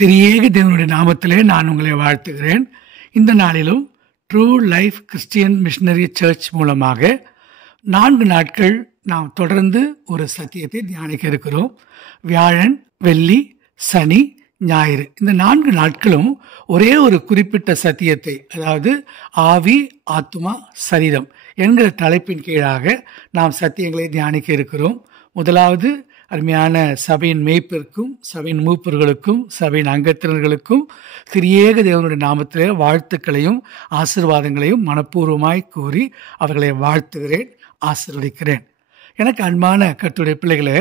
திரியேக தேவனுடைய நாமத்திலே நான் உங்களை வாழ்த்துகிறேன். இந்த நாளிலும் True Life Christian Missionary Church மூலமாக 4 நாட்கள் நாம் தொடர்ந்து ஒரு சத்தியத்தை தியானிக்க இருக்கிறோம். வியாழன், வெள்ளி, சனி, ஞாயிறு இந்த 4 நாட்களும் ஒரே ஒரு குறிப்பிட்ட சத்தியத்தை, அதாவது ஆவி, ஆத்துமா, சரீரம் என்கிற தலைப்பின் கீழாக நாம் சத்தியங்களை தியானிக்க இருக்கிறோம். முதலாவது அருமையான சபையின் மேய்ப்பிற்கும், சபையின் மூப்பர்களுக்கும், சபையின் அங்கத்தினர்களுக்கும் திரியேக தேவனுடைய நாமத்திலே வாழ்த்துக்களையும் ஆசீர்வாதங்களையும் மனப்பூர்வமாய் கூறி அவர்களை வாழ்த்துகிறேன், ஆசீர்வதிக்கிறேன். எனக்கு அன்பான கர்த்தருடைய பிள்ளைகளே,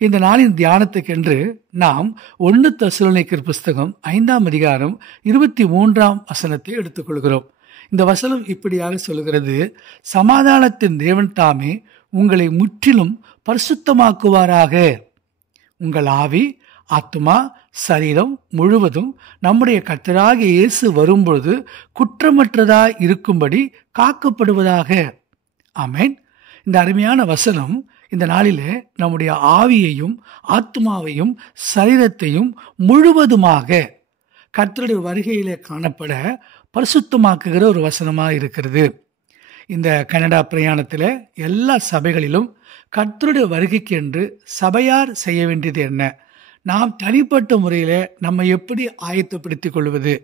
இந்த நாளின் தியானத்துக்கென்று நாம் 1 தெசலோனிக்கர் புஸ்தகம் 5ஆம் அதிகாரம் 23ஆம் வசனத்தை எடுத்துக்கொள்கிறோம். இந்த வசனம் இப்படியாக சொல்கிறது: சமாதானத்தின் தேவன் தாமே உங்களை முற்றிலும் பரிசுத்தமாக்குவாராக. உங்கள் ஆவி, ஆத்துமா, சரீரம் முழுவதும் நம்முடைய கர்த்தராகிய இயேசு வரும்பொழுது குற்றமற்றதாய் இருக்கும்படி காக்கப்படுவதாக. ஆமென். இந்த அருமையான வசனம் இந்த நாளிலே நம்முடைய ஆவியையும் ஆத்துமாவையும் சரீரத்தையும் முழுவதுமாக கர்த்தருடைய வருகையிலே காணப்பட பரிசுத்தமாக்குகிற ஒரு வசனமாக இருக்கிறது. இந்த கனடா பிரயாணத்தில் எல்லா சபைகளிலும் கர்த்தருடைய வருகைக்கு என்று சபையார் செய்ய வேண்டியது என்ன, நாம் தனிப்பட்ட முறையில் நம்ம எப்படி ஆயத்தப்படுத்திக் கொள்வது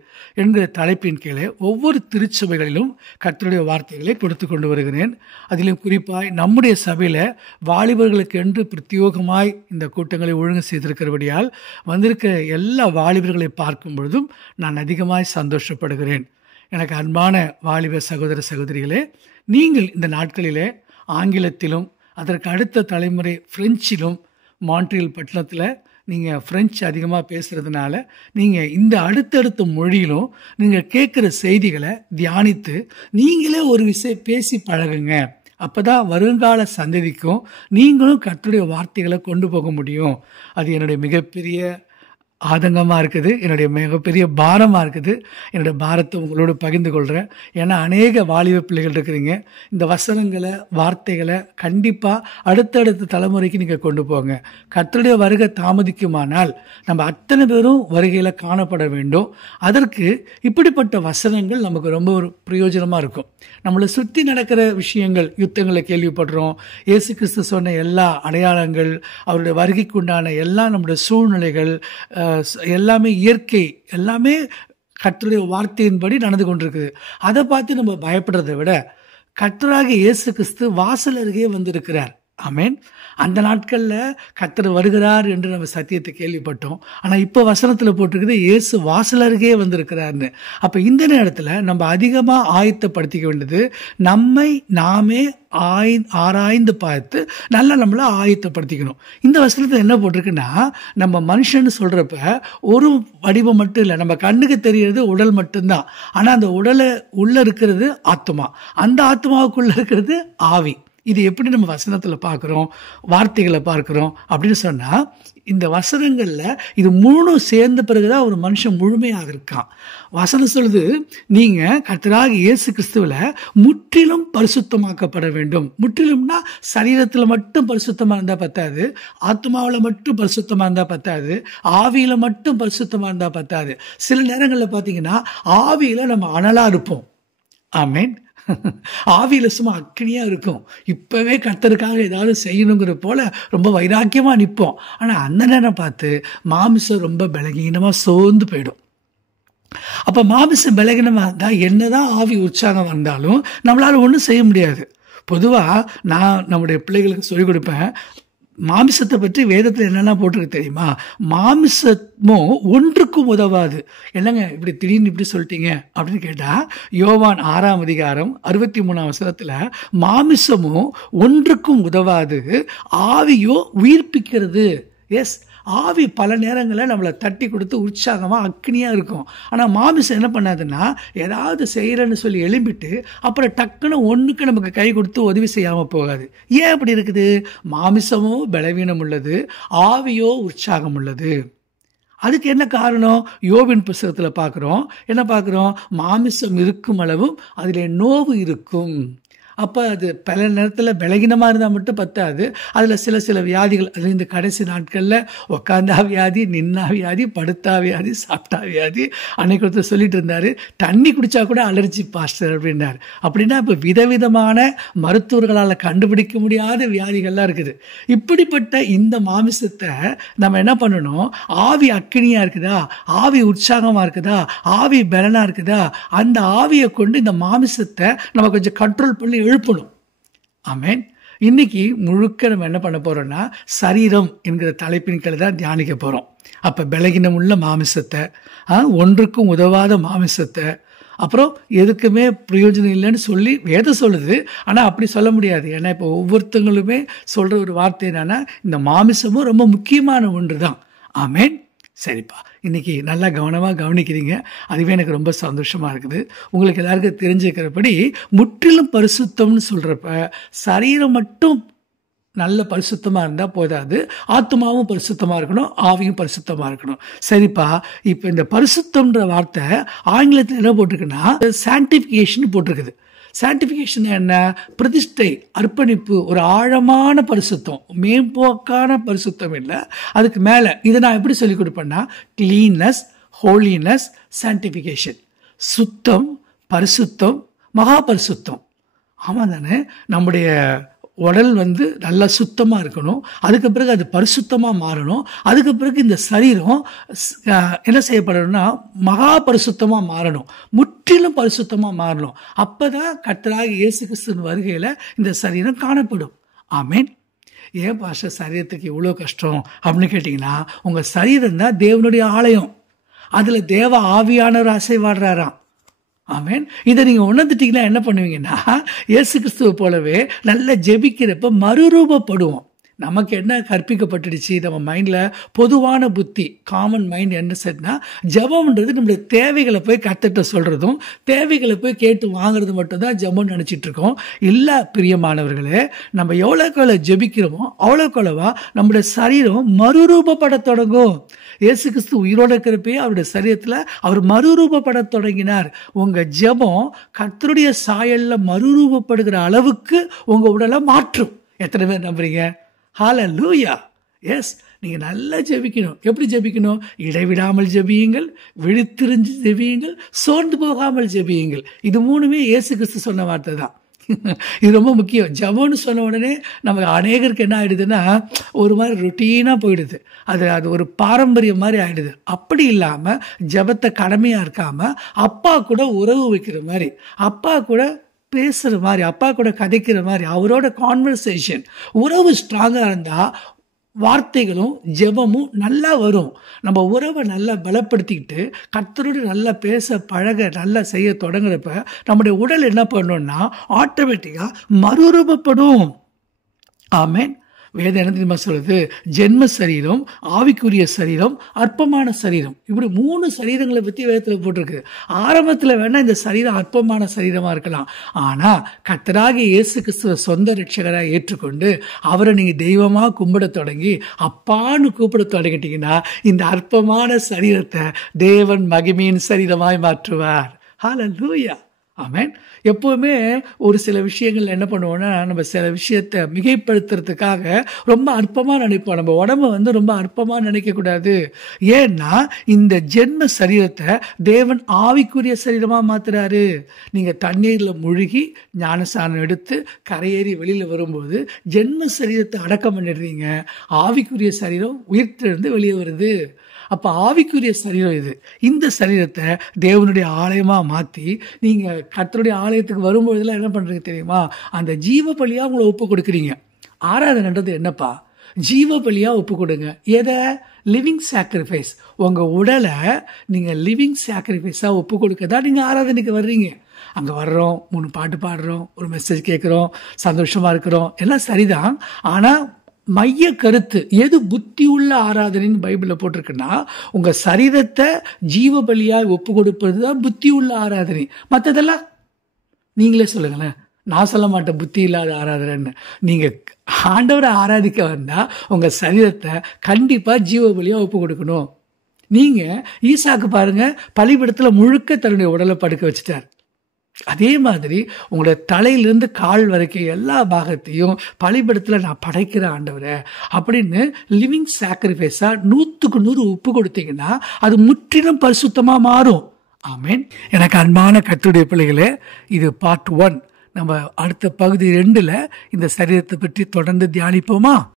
என்கிற தலைப்பின் கீழே ஒவ்வொரு திருச்சபைகளிலும் கர்த்தருடைய வார்த்தைகளை கொடுத்து கொண்டு வருகிறேன். அதிலும் குறிப்பாய் நம்முடைய சபையில் வாலிபர்களுக்கு என்று பிரத்யோகமாய் இந்த கூட்டங்களை ஒழுங்கு செய்திருக்கிறபடியால் வந்திருக்கிற எல்லா வாலிபர்களை பார்க்கும் பொழுதும் நான் அதிகமாய் சந்தோஷப்படுகிறேன். எனக்கு அன்பான வாலிப சகோதர சகோதரிகளே, நீங்கள் இந்த நாட்களிலே ஆங்கிலத்திலும் அதற்கு அடுத்த தலைமுறை பிரெஞ்சிலும், மான்ட்ரியல் பட்டணத்தில் நீங்கள் பிரெஞ்சு அதிகமாக பேசுகிறதுனால நீங்கள் இந்த அடுத்தடுத்த மொழியிலும் நீங்கள் கேட்குற செய்திகளை தியானித்து நீங்களே ஒரு விஷயம் பேசி பழகுங்க. அப்போ தான் வருங்கால சந்ததிக்கும் நீங்களும் கர்த்தருடைய வார்த்தைகளை கொண்டு போக முடியும். அது என்னுடைய மிகப்பெரிய ஆதங்கமாக இருக்குது, என்னுடைய மிகப்பெரிய பாரமாக இருக்குது. என்னுடைய பாரத்தை உங்களோடு பகிர்ந்து கொள்கிறேன். ஏன்னா அநேக வாலிப பிள்ளைகள் இருக்கிறீங்க. இந்த வசனங்களை, வார்த்தைகளை கண்டிப்பாக அடுத்தடுத்த தலைமுறைக்கு நீங்கள் கொண்டு போங்க. கர்த்தருடைய வருகை தாமதிக்குமானால் நம்ம அத்தனை பேரும் வருகையில் காணப்பட வேண்டும். அதற்கு இப்படிப்பட்ட வசனங்கள் நமக்கு ரொம்ப ஒரு பிரயோஜனமாக இருக்கும். நம்மளை சுற்றி நடக்கிற விஷயங்கள், யுத்தங்களை கேள்விப்படுறோம். இயேசு கிறிஸ்து சொன்ன எல்லா அடையாளங்கள், அவருடைய வருகைக்கு உண்டான எல்லா நம்முடைய சூழ்நிலைகள் எல்லாமே இயற்கை, எல்லாமே கர்த்தருடைய வார்த்தையின்படி நடந்து கொண்டிருக்குது. அதை பார்த்து நம்ம பயப்படுறதை விட கர்த்தராகிய இயேசு கிறிஸ்து வாசல் அருகே வந்திருக்கிறார். ஆமென். அந்த நாட்களில் கர்த்தர் வருகிறார் என்று நம்ம சத்தியத்தை கேள்விப்பட்டோம். ஆனால் இப்போ வசனத்தில் போட்டிருக்குது இயேசு வாசல் அருகே வந்திருக்கிறார்னு. அப்போ இந்த நேரத்தில் நம்ம அதிகமாக ஆயத்தப்படுத்திக்க வேண்டியது நம்மை நாமே ஆராய்ந்து பார்த்து நல்லா நம்மளை ஆயத்தப்படுத்திக்கணும். இந்த வசனத்தில் என்ன போட்டிருக்குன்னா, நம்ம மனுஷன்னு சொல்கிறப்ப ஒரு வடிவம் மட்டும் இல்லை, நம்ம கண்ணுக்கு தெரியறது உடல் மட்டும்தான். ஆனால் அந்த உடலை உள்ளே இருக்கிறது ஆத்மா, அந்த ஆத்மாவுக்குள்ளே இருக்கிறது ஆவி. இது எப்படி நம்ம வசனத்தில் பார்க்குறோம், வார்த்தைகளை பார்க்குறோம் அப்படின்னு சொன்னால், இந்த வசனங்களில் இது 3 சேர்ந்த பிறகுதான் ஒரு மனுஷன் முழுமையாக இருக்கான். வசனம் சொல்லுது, நீங்கள் கர்த்தராகிய இயேசு கிறிஸ்துவில் முற்றிலும் பரிசுத்தமாக்கப்பட வேண்டும். முற்றிலும்னா சரீரத்தில் மட்டும் பரிசுத்தமாக இருந்தால் பத்தாது, ஆத்மாவில் மட்டும் பரிசுத்தமாக இருந்தால் பத்தாது, ஆவியில் மட்டும் பரிசுத்தமாக இருந்தால் பத்தாது. சில நேரங்களில் பார்த்தீங்கன்னா ஆவியில் நம்ம அனலாக இருப்போம். ஆமென். ஆவியில் சும்மா அக்கினியாக இருக்கும். இப்போவே கர்த்தருக்காக ஏதாவது செய்யணுங்கிற போல ரொம்ப வைராக்கியமாக நிற்போம். ஆனால் அந்த நேரம் பார்த்து மாமிசம் ரொம்ப பலகீனமாக சோர்ந்து போயிடும். அப்போ மாமிசம் பலகீனமாக இருந்தால் என்னதான் ஆவி உற்சாகம் வந்தாலும் நம்மளால் ஒன்றும் செய்ய முடியாது. பொதுவாக நான் நம்முடைய பிள்ளைகளுக்கு சொல்லிக் கொடுப்பேன், மாமிசத்தை பற்றி வேதத்தில் என்னெல்லாம் போட்டிருக்கு தெரியுமா? மாமிசமும் ஒன்றுக்கும் உதவாது. என்னங்க இப்படி திடீர்னு இப்படி சொல்லிட்டீங்க அப்படின்னு கேட்டால், யோவான் 6ஆம் அதிகாரம் 63ஆம் வசனத்தில் மாமிசமும் ஒன்றுக்கும் உதவாது, ஆவியோ உயிர்ப்பிக்கிறது. எஸ், ஆவி பல நேரங்களில் நம்மளை தட்டி கொடுத்து உற்சாகமாக அக்னியாக இருக்கும். ஆனால் மாமிசம் என்ன பண்ணாதுன்னா, ஏதாவது செய்கிறேன்னு சொல்லி எழும்பிட்டு அப்புறம் டக்குன்னு ஒன்றுக்கு நமக்கு கை கொடுத்து உதவி செய்யாமல் போகாது. ஏன் அப்படி இருக்குது? மாமிசமோ பலவீனம் உள்ளது, ஆவியோ உற்சாகம் உள்ளது. அதுக்கு என்ன காரணம்? யோபின் புஸ்தகத்தில் பார்க்குறோம். என்ன பார்க்குறோம்? மாமிசம் இருக்கும் அளவும் அதில் நோவு இருக்கும். அப்போ அது பல நேரத்தில் பலகீனமாக இருந்தால் மட்டும் பத்தாது, அதில் சில வியாதிகள், அது இந்த கடைசி நாட்களில் உக்காந்தா வியாதி, நின்னா வியாதி, படுத்தா வியாதி, சாப்பிட்டா வியாதி. அன்னைக்கு ஒருத்தர் சொல்லிட்டு இருந்தார், தண்ணி குடித்தா கூட அலர்ஜி பாஸ்டர் அப்படின்னார். அப்படின்னா இப்போ விதவிதமான மருத்துவர்களால் கண்டுபிடிக்க முடியாத வியாதிகள்லாம் இருக்குது. இப்படிப்பட்ட இந்த மாமிசத்தை நம்ம என்ன பண்ணணும்? ஆவி அக்கினியாக இருக்குதா, ஆவி உற்சாகமாக இருக்குதா, ஆவி பலனாக இருக்குதா, அந்த ஆவியை கொண்டு இந்த மாமிசத்தை நம்ம கொஞ்சம் கண்ட்ரோல் பண்ணி எழுப்பணும். ஆமென். இன்னைக்கு முழுக்க நம்ம என்ன பண்ண போறோம்னா, சரீரம் என்கிற தலைப்பின் கீழே தான் தியானிக்க போறோம். அப்ப பலகீனம் உள்ள மாமிசத்தை, ஒன்றுக்கும் உதவாத மாமிசத்தை, அப்புறம் எதுக்குமே பிரயோஜனம் இல்லைன்னு சொல்லி வேதம் சொல்லுது. ஆனால் அப்படி சொல்ல முடியாது. ஏன்னா இப்போ ஒவ்வொருத்தங்களுமே சொல்ற ஒரு வார்த்தை என்னன்னா, இந்த மாமிசமும் ரொம்ப முக்கியமான ஒன்று தான். ஆமென். சரிப்பா, இன்னைக்கு நல்லா கவனமாக கவனிக்கிறீங்க. அதுவே எனக்கு ரொம்ப சந்தோஷமாக இருக்குது. உங்களுக்கு எல்லாருக்கும் தெரிஞ்சுக்கிறபடி முற்றிலும் பரிசுத்தம்னு சொல்கிறப்ப சரீரம் மட்டும் நல்ல பரிசுத்தமாக இருந்தால் போதாது, ஆத்மாவும் பரிசுத்தமாக இருக்கணும், ஆவியும் பரிசுத்தமாக இருக்கணும். சரிப்பா, இப்போ இந்த பரிசுத்தம்ன்ற வார்த்தை ஆங்கிலத்தில் என்ன போட்டிருக்குன்னா சான்டிஃபிகேஷன் போட்டிருக்குது. சான்டிஃபிகேஷன் என்ன? பிரதிஷ்டை, அர்ப்பணிப்பு, ஒரு ஆழமான பரிசுத்தம், மேம்போக்கான பரிசுத்தம் இல்லை, அதுக்கு மேலே. இதை நான் எப்படி சொல்லிக் கொடுப்பேன்னா, கிளீன்னஸ், ஹோலினஸ், சான்டிஃபிகேஷன். சுத்தம், பரிசுத்தம், மகா பரிசுத்தம். ஆமாம் தானே? நம்முடைய உடல் நல்லா சுத்தமாக இருக்கணும், அதுக்கு பிறகு அது பரிசுத்தமாக மாறணும், அதுக்கு பிறகு இந்த சரீரம் என்ன செய்யப்படணும்னா மகா பரிசுத்தமாக மாறணும், முற்றிலும் பரிசுத்தமாக மாறணும். அப்போ தான் கர்த்தராகிய இயேசு கிறிஸ்துவின் வருகையில் இந்த சரீரம் காணப்படும். ஆமென். ஏன் பாஸ்டர் சரீரத்துக்கு இவ்வளோ கஷ்டம் அப்படின்னு கேட்டிங்கன்னா, உங்கள் சரீரம் தான் தேவனுடைய ஆலயம், அதில் தேவ ஆவியானவர் அசைவாடுறாராம். ஆமென். இதை நீங்கள் உணர்ந்துட்டீங்கன்னா என்ன பண்ணுவீங்கன்னா, இயேசு கிறிஸ்துவை போலவே நல்ல ஜெபிக்கிறப்ப மறுரூபப்படுவோம். நமக்கு என்ன கற்பிக்கப்பட்டுடுச்சு நம்ம மைண்டில்? பொதுவான புத்தி, காமன் மைண்ட் என்ன செட்னா, ஜபம்ன்றது நம்மளுடைய தேவைகளை போய் கர்த்தர்ட்ட சொல்கிறதும் தேவைகளை போய் கேட்டு வாங்குறது மட்டும்தான் ஜபம்னு நினச்சிட்டு இருக்கோம். இல்லை பிரியமானவர்களே, நம்ம எவ்வளோக்கு எவ்வளோ ஜெபிக்கிறோமோ அவ்வளோக்கு அவ்வளவா நம்முடைய சரீரம் மறுரூபப்பட தொடங்கும். இயேசு கிறிஸ்து உயிரோடு இருக்கிறப்பே அவருடைய சரீரத்தில் அவர் மறுரூபப்பட தொடங்கினார். உங்கள் ஜெபம் கர்த்தருடைய சாயலில் மறுரூபப்படுகிற அளவுக்கு உங்கள் உடலை மாற்றும். எத்தனை பேர் நம்புறீங்க? ஹல்லேலூயா. எஸ், நீங்கள் நல்லா ஜெபிக்கணும். எப்படி ஜெபிக்கணும்? இடைவிடாமல் ஜெபியுங்கள், விழித்திருந்து ஜெபியுங்கள், சோர்ந்து போகாமல் ஜெபியுங்கள். இது மூணுமே இயேசு கிறிஸ்து சொன்ன வார்த்தை தான். இது ரொம்ப முக்கியம். ஜபம்னு சொன்ன உடனே நமக்கு அநேகருக்கு என்ன ஆகிடுதுன்னா, ஒரு மாதிரி ரொட்டீனாக போயிடுது, அது ஒரு பாரம்பரியம் மாதிரி ஆகிடுது. அப்படி இல்லாமல் ஜபத்தை கடமையாக இருக்காமல் அப்பா கூட உறவு வைக்கிற மாதிரி, அப்பா கூட பேசுகிற மாதிரி, அப்பா கூட கதைக்கிற மாதிரி, அவரோட கான்வர்சேஷன், உறவு ஸ்ட்ராங்காக இருந்தால் வார்த்தைகளும் ஜெபமும் நல்லா வரும். நம்ம உறவை நல்லா பலப்படுத்திக்கிட்டு கர்த்தரோடு நல்லா பேச பழக நல்லா செய்ய தொடங்குறப்ப நம்முடைய உடல் என்ன பண்ணணும்னா ஆட்டோமேட்டிக்காக மறுரூபப்படும். ஆமென். வேதம் என்ன தெரியுமா சொல்லுது? ஜென்ம சரீரம், ஆவிக்குரிய சரீரம், அற்பமான சரீரம். இப்படி 3 சரீரங்களை பற்றி வேதத்தில் போட்டிருக்கு. ஆரம்பத்தில் வேணால் இந்த சரீரம் அற்பமான சரீரமாக இருக்கலாம், ஆனால் கர்த்தராகிய இயேசு கிறிஸ்துவ சொந்த ரட்சகராக ஏற்றுக்கொண்டு அவரை நீங்கள் தெய்வமாக கும்பிட தொடங்கி அப்பான்னு கூப்பிட தொடங்கிட்டீங்கன்னா இந்த அற்பமான சரீரத்தை தேவன் மகிமையின் சரீரமாய் மாற்றுவார். ஹல்லேலூயா. ஆமென். எப்போவுமே ஒரு சில விஷயங்கள் என்ன பண்ணுவோம்னா, நம்ம சில விஷயத்தை மிகைப்படுத்துறதுக்காக ரொம்ப அற்பமாக நினைப்போம். நம்ம உடம்பை ரொம்ப அற்பமாக நினைக்கக்கூடாது. ஏன்னா இந்த ஜென்ம சரீரத்தை தேவன் ஆவிக்குரிய சரீரமாக மாத்துறாரு. நீங்கள் தண்ணீரில் முழுகி ஞானஸ்நானம் எடுத்து கரையேறி வெளியில் வரும்போது ஜென்ம சரீரத்தை அடக்கம் பண்ணிடுறீங்க, ஆவிக்குரிய சரீரம் உயிர்த்தெழுந்து வெளியே வருது. அப்போ ஆவிக்குரிய சரீரம் இது. இந்த சரீரத்தை தேவனுடைய ஆலயமாக மாற்றி நீங்கள் கர்த்தருடைய ஆலயத்துக்கு வரும்பொழுதெல்லாம் என்ன பண்ணுறீங்க தெரியுமா? அந்த ஜீவ பலியாக உங்களை ஒப்பு கொடுக்குறீங்க. ஆராதனைன்றது என்னப்பா? ஜீவ பலியாக ஒப்பு கொடுங்க. எதை? Living sacrifice. உங்கள் உடலை நீங்கள் லிவிங் சாக்ரிஃபைஸாக ஒப்பு கொடுக்க தான் நீங்கள் ஆராதனைக்கு வர்றீங்க. அங்கே வர்றோம், 3 பாட்டு பாடுறோம், ஒரு மெசேஜ் கேட்குறோம், சந்தோஷமாக இருக்கிறோம், எல்லாம் சரிதான். ஆனால் மைய கருத்து எது? புத்தி உள்ள ஆராதனைன்னு பைபிளில் போட்டிருக்குன்னா, உங்கள் சரீரத்தை ஜீவ பலியாக ஒப்பு கொடுப்பது தான் புத்தி உள்ள ஆராதனை. மற்றதெல்லாம் நீங்களே சொல்லுங்களேன். நான் சொல்ல மாட்டேன் புத்தி இல்லாத ஆராதனைன்னு. நீங்கள் ஆண்டவரை ஆராதிக்க வந்தால் உங்கள் சரீரத்தை கண்டிப்பாக ஜீவ பலியாக ஒப்பு கொடுக்கணும். நீங்கள் ஈசாக்கு பாருங்கள், பலிபீடத்தில் முழுக்க தன்னுடைய உடலை படுக்க வச்சுட்டார். அதே மாதிரி உங்களோட தலையிலிருந்து கால் வரைக்கும் எல்லா பாகத்தையும் பலிபீடத்தில் நான் படைக்கிறேன் ஆண்டவரே அப்படின்னு லிவிங் சாக்ரிஃபைஸா 100% ஒப்பு கொடுத்தீங்கன்னா அது முற்றிலும் பரிசுத்தமா மாறும். ஆமென். எனக்கு அன்பான கர்த்தருடைய பிள்ளைகளே, இது பார்ட் 1. நம்ம அடுத்த பகுதி 2ல இந்த சரீரத்தை பற்றி தொடர்ந்து தியானிப்போமா?